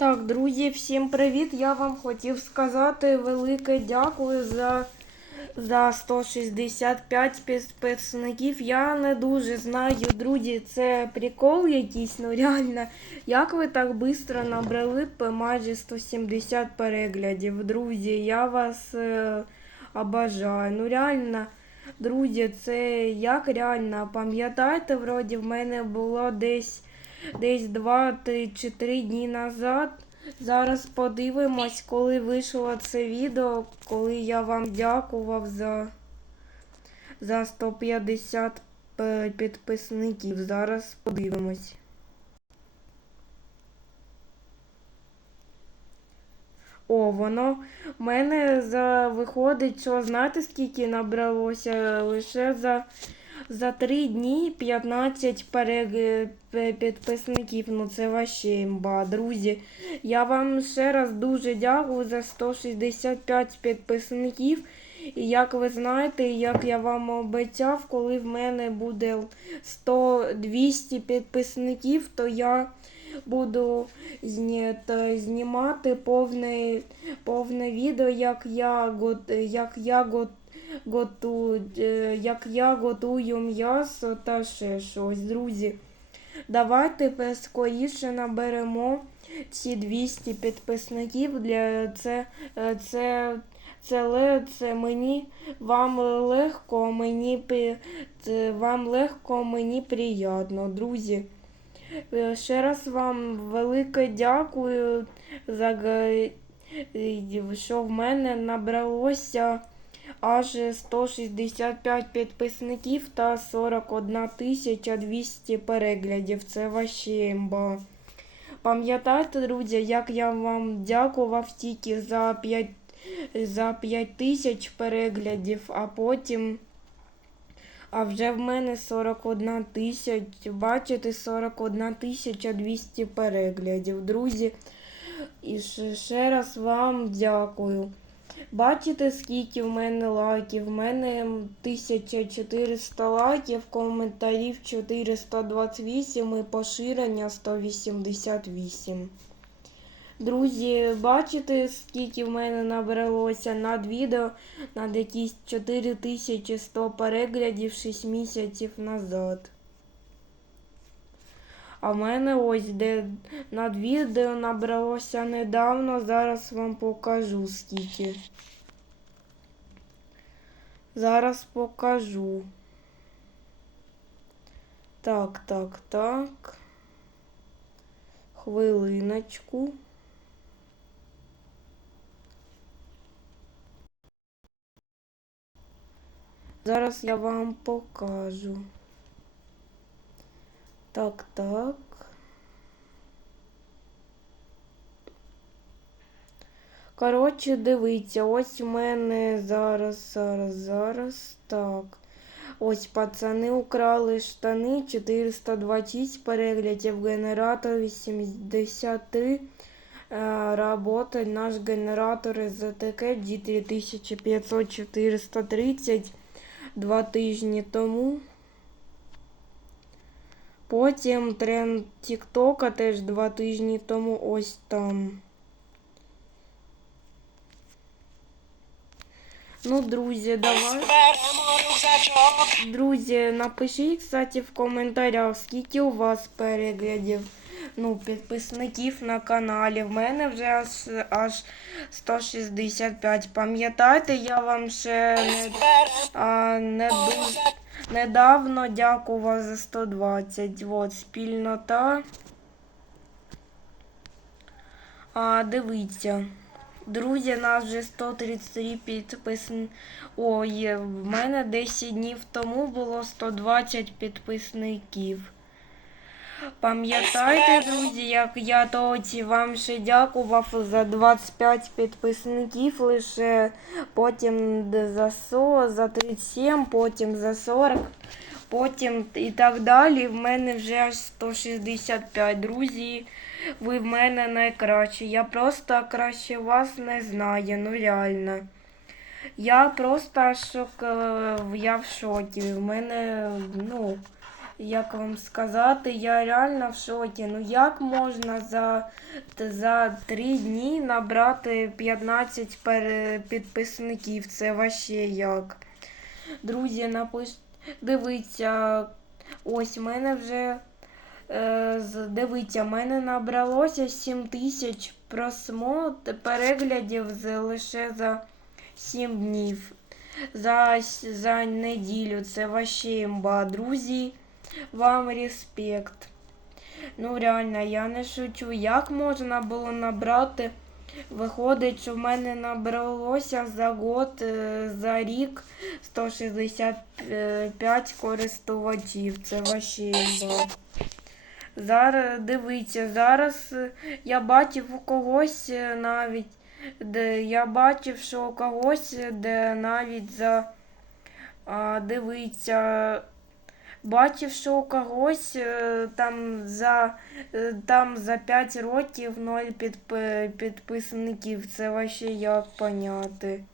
Так, друзі, всім привіт! Я вам хотів сказати велике дякую за, за 165 підписників. Я не дуже знаю, друзі, це прикол якийсь, ну реально. Як ви так швидко набрали майже 170 переглядів? Друзі, я вас е, обожаю. Ну реально, друзі, це як реально, пам'ятаєте, вроді в мене було десь десь 2 чи 3 дні назад. Зараз подивимось, коли вийшло це відео, коли я вам дякував за, за 150 підписників. Зараз подивимось. О, воно в мене за виходить, що знаєте, скільки набралося лише за за три дні 15 перег... підписників. Ну це вообще імба. Друзі, я вам ще раз дуже дякую за 165 підписників. І як ви знаєте, як я вам обіцяв, коли в мене буде 100-200 підписників, то я буду зні- знімати повне, повне відео, як я, як я гот- готу, е, як я готую м'ясо та ще щось. Друзі, давайте скоріше наберемо ці 200 підписників. Для це, е, це, це, це мені вам легко, мені вам легко, мені приємно, друзі. Е, Ще раз вам велике дякую за що в мене набралося аж 165 підписників та 41 тисяча 200 переглядів. Це вообще імба. Пам'ятаєте, друзі, як я вам дякував тільки за 5, за 5 тисяч переглядів, а потім. А вже в мене 41 тисяча, бачите, 41 тисяча 200 переглядів. Друзі, і ще раз вам дякую. Бачите, скільки в мене лайків? В мене 1400 лайків, коментарів 428 і поширення 188. Друзі, бачите, скільки в мене набралося над відео над якісь 4100 переглядів 6 місяців назад. А в мене ось де над відео набралося недавно, зараз вам покажу скільки. Зараз покажу. Так, так, так. Хвилиночку. Зараз я вам покажу. Так, так. Коротше, дивіться, ось у мене зараз, зараз, зараз. Так. Ось пацани украли штани 426 переглядів, генератор 83. Е, Работа наш генератор ZTK G3500 430 два тижні тому. Потім тренд Тіктока теж два тижні тому ось там. Ну, друзі, давай. Друзі, напишіть, кстати, в коментарях, скільки у вас переглядів, ну, підписників на каналі. В мене вже аж, аж 165. Пам'ятаєте, я вам ще не, а, не дуже недавно дякував за 120. От, спільнота. А, дивіться. Друзі, нас вже 133 підписників. Ой, в мене 10 днів тому було 120 підписників. Пам'ятаєте, друзі, як я тоді вам ще дякував за 25 підписників лише, потім за 40, за 37, потім за 40, потім і так далі. В мене вже аж 165 друзі. Ви в мене найкращі. Я просто краще вас не знаю, ну реально. Я просто шок, е, я в шокі. В мене, ну, як вам сказати, я реально в шокі. Ну як можна за, за 3 дні набрати 15 пере- підписників? Це вообще як? Друзі, напиш... дивіться, ось в мене вже е, дивіться, мене набралося 7 тисяч просмот переглядів лише за 7 днів. За, за неділю. Це вообще імба. Друзі, вам респект. Ну реально, я не шучу. Як можна було набрати? Виходить, що в мене набралося за год, е, за рік 165 користувачів. Це імба. Зараз дивіться, зараз е, я бачив у когось е, навіть, де я бачив, що у когось, де навіть за а, дивіться, бачив, що у когось е, там за е, там за 5 років 0 підп... підписників. Це вообще як поняти.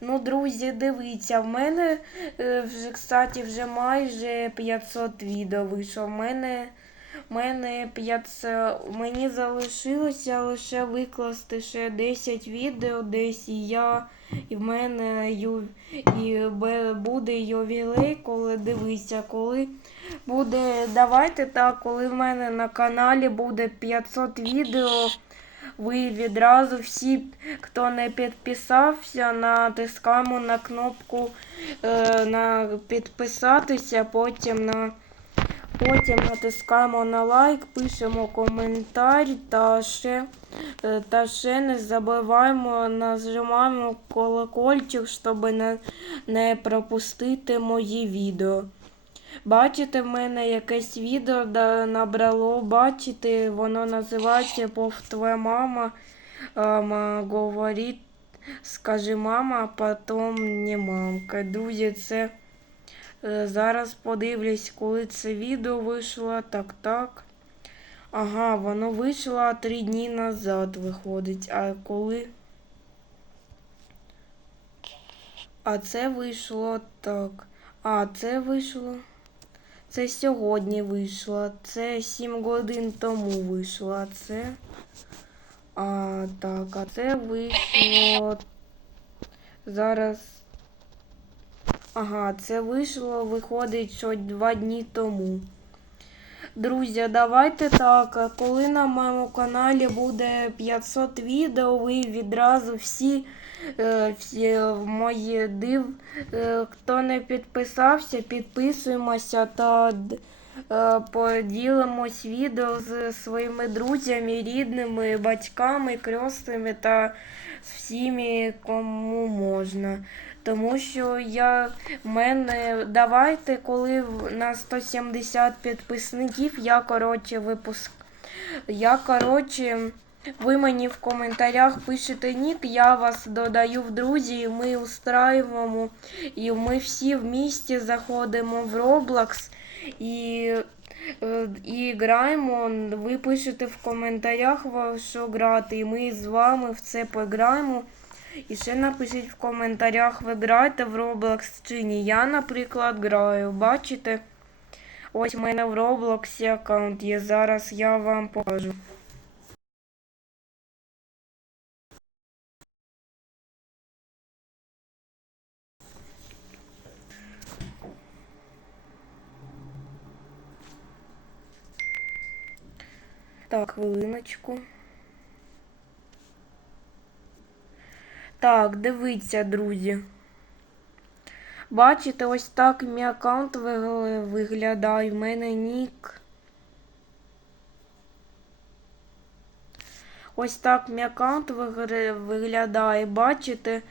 Ну, друзі, дивіться, в мене е, вже, кстати, вже майже 500 відео вийшло. В мене, мене 500, мені залишилося лише викласти ще 10 відео десь, і я, і в мене ю, і буде ювілей, коли дивіться, коли буде, давайте так, коли в мене на каналі буде 500 відео. Ви відразу всі, хто не підписався, натискаємо на кнопку е, на підписатися, потім на потім натискаємо на лайк, пишемо коментар та ще, е, та ще не забуваємо, нажимаємо колокольчик, щоб не, не пропустити мої відео. Бачите, в мене якесь відео набрало, бачите, воно називається «Пов твоя мама ем, говорить, скажи мама, а потім не мамка. Друзі, це зараз подивлюсь, коли це відео вийшло. Так, так. Ага, воно вийшло три дні назад, виходить. А коли. А це вийшло так. А, це вийшло. Це сьогодні вийшло. Це 7 годин тому вийшло. А це. А, так, а це вийшло. Зараз. Ага, це вийшло, виходить, що два дні тому. Друзі, давайте так. Коли на моєму каналі буде 500 відео, ви відразу всі, е, всі мої див, е, хто не підписався, підписуємося та е, поділимось відео з своїми друзями, рідними, батьками, крестними та всіми, кому можна. Тому що я в мене давайте, коли на 170 підписників, я коротше випуск. Я коротше. Ви мені в коментарях пишете нік, я вас додаю в друзі, і ми устраюємо, і ми всі в місті заходимо в Roblox і, і граємо. Ви пишете в коментарях, що грати, і ми з вами в це пограємо. І ще напишіть в коментарях, ви граєте в Roblox чи ні. Я, наприклад, граю. Бачите? Ось в мене в Roblox аккаунт є. Зараз я вам покажу. Так, хвилиночку. Так, дивіться, друзі. Бачите, ось так мій аккаунт виглядає. В мене нік. Ось так мій аккаунт виглядає. Бачите?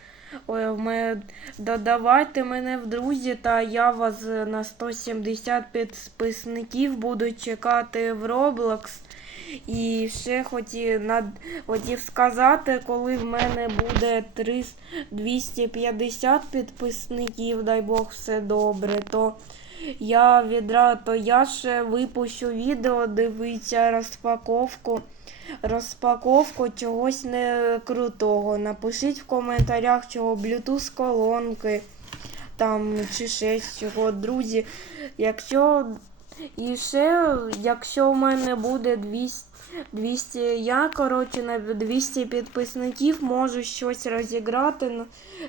В. Додавайте мене в друзі, та я вас на 170 підписників буду чекати в Roblox. І ще хотів, над... хотів сказати, коли в мене буде 300 250 підписників, дай Бог все добре, то я відра... то я ще випущу відео, дивіться розпаковку. Розпаковку чогось не крутого. Напишіть в коментарях, чого Bluetooth колонки там чи ще чого. Друзі, якщо і ще, якщо в мене буде 200, 200 я, коротше, на 200 підписників можу щось розіграти. ну,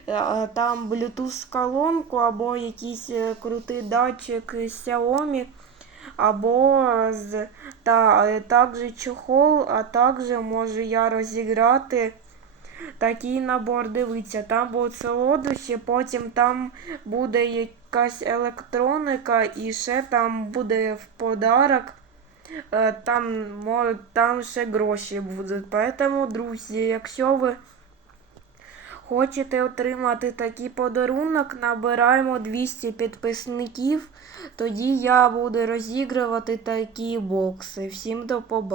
е, Там Bluetooth колонку або якийсь е, крутий датчик з Xiaomi, або з, та, е, також чохол, а також можу я розіграти такий набор. Дивіться, там будуть солодощі, потім там буде якась електроніка і ще там буде в подарок. е, Там, там ще гроші будуть. Поэтому, друзі, якщо ви хочете отримати такий подарунок, набираємо 200 підписників. Тоді я буду розігрувати такі бокси. Всім до побачення.